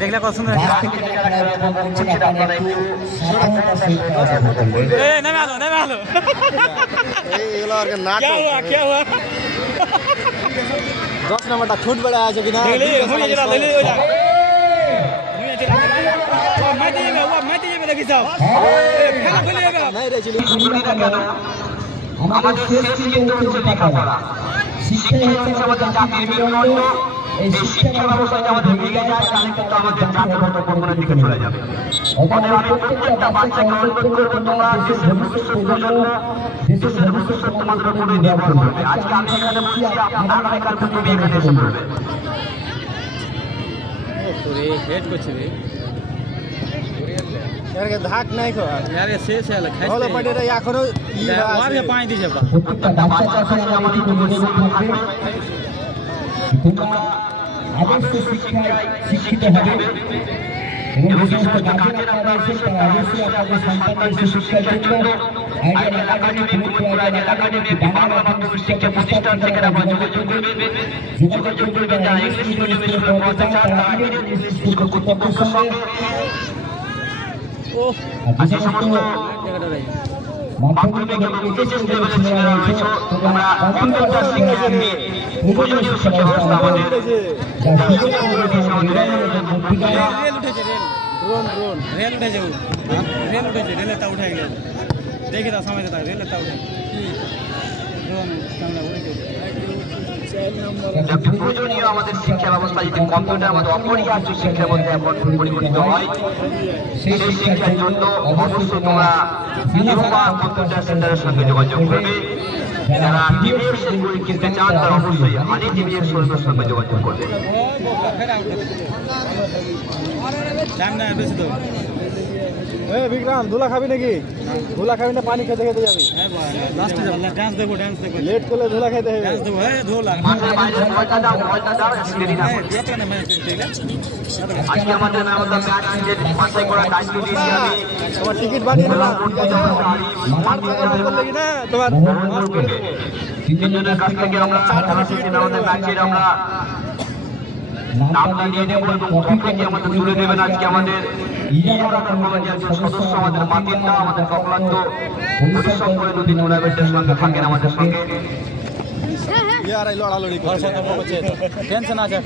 দেখলে কত সুন্দর নেমে আলো दस नंबर छूट बड़ा है कि ना আমাদের শেষ কিন্তু হচ্ছে লেখাপড়া। শিক্ষাই হচ্ছে আমাদের জাতির মেরুদণ্ড। এই শিক্ষা ব্যবস্থা আমাদের ভেঙে যায় তাহলে কিন্তু আমাদের জাতি হয়তো পতনের দিকে চলে যাবে। অতএব প্রত্যেকটা বাচ্চাকে অনুরোধ করবো তোমরা দেশের ভবিষ্যৎ প্রজন্ম, দেশের ভবিষ্যৎ তোমাদের উপরে নির্ভর করবে। আজকে আমি এখানে বলছি আগামীকাল তুমি এখানে এসে বলবে। হেড করছে রে यार के धाक नहीं खो यार ये शेष है खाइस হলো পড়ে রে এখনো ই और ये पानी दीजिए बा প্রত্যেকটা বাচ্চার কাছে আমার একটু নিবেদন থাকবে তোমরা আদর্শ শিক্ষায় শিক্ষিত হবে এবং যে সমস্ত গার্জেন আপনারা আছেন তারা অবশ্যই আপনাদের সন্তানদের শিক্ষার জন্য আইডিয়াল একাডেমি, পুরুত্ব আইডিয়াল একাডেমি, বাংলা মাধ্যমে শিক্ষা প্রতিষ্ঠান থেকে তারা যোগাযোগ করবে। যোগাযোগ করবে যারা ইংলিশ মিডিয়াম স্কুলে পড়তে চান তারা ইংলিশ স্কুল কর্তৃপক্ষের সঙ্গে আর যে সমস্ত মাধ্যমিক এবং এইচএস লেভেলের ছেলেরা রয়েছে তোমরা কম্পিউটার শিক্ষা নিয়ে প্রয়োজনীয় শিক্ষা ব্যবস্থা আমাদের যা সুযোগ করে দিয়েছে আমাদের रेल उठे ड्रोन रेल उठे जाऊ रेल उठे रेल ता उठाई गया देखि ता समय ता रेल ता उठाई ड्रोन कैमरा उठे প্রয়োজনীয় আমাদের শিক্ষা ব্যবস্থা যদি কম্পিউটার আমাদের অপরিহার্য শিক্ষার মধ্যে এখন পরিগণিত হয় সেই শিক্ষার জন্য অবশ্যই তোমরা বিনোবা কম্পিউটার সেন্টারের সঙ্গে যোগাযোগ করবে। যারা ডিবিএস এর বই কিনতে চান তারা অবশ্যই আনি ডিবিএস শোরুমের সঙ্গে যোগাযোগ করবে। सामने बेच दो ए विक्रम धुला खाबी नाকি धुला खाबी ना पानी খেতে খেতে যাবি लास्ट डांस देखो लेट করলে ধুলা খেতে হবে डांस देखो है धोला মাঠের বাইরে ময়দা দাও একটু দেরি না করে। देख ना मैं ठीक है আজকে আমাদের নামটা ম্যাচ যে পাশে করা দায়িত্ব দিয়েছি আমি তোমার টিকিট বানিয়ে নিলাম মার টাকা বললে কি না তোমার মাস করে দেব তিনজনের কাছ থেকে আমরা আমাদের ম্যাচের আমরা নামটা নিয়ে নেব এবং ট্রফিটি আমাদের তুলে দেবেন আজকে আমাদের ইউরা কলেজের সদস্য আমাদের মাতিন্দা আমাদের কমলান্ত পরিশ্রম করে দুদিন টুর্নামেন্টের সঙ্গে থাকেন আমাদের সঙ্গে। यार आई লড়ালড়ি घर से तो बचे टेंशन आ जाए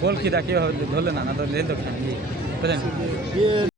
बोल की दा के धोले ना तो ले लो खानी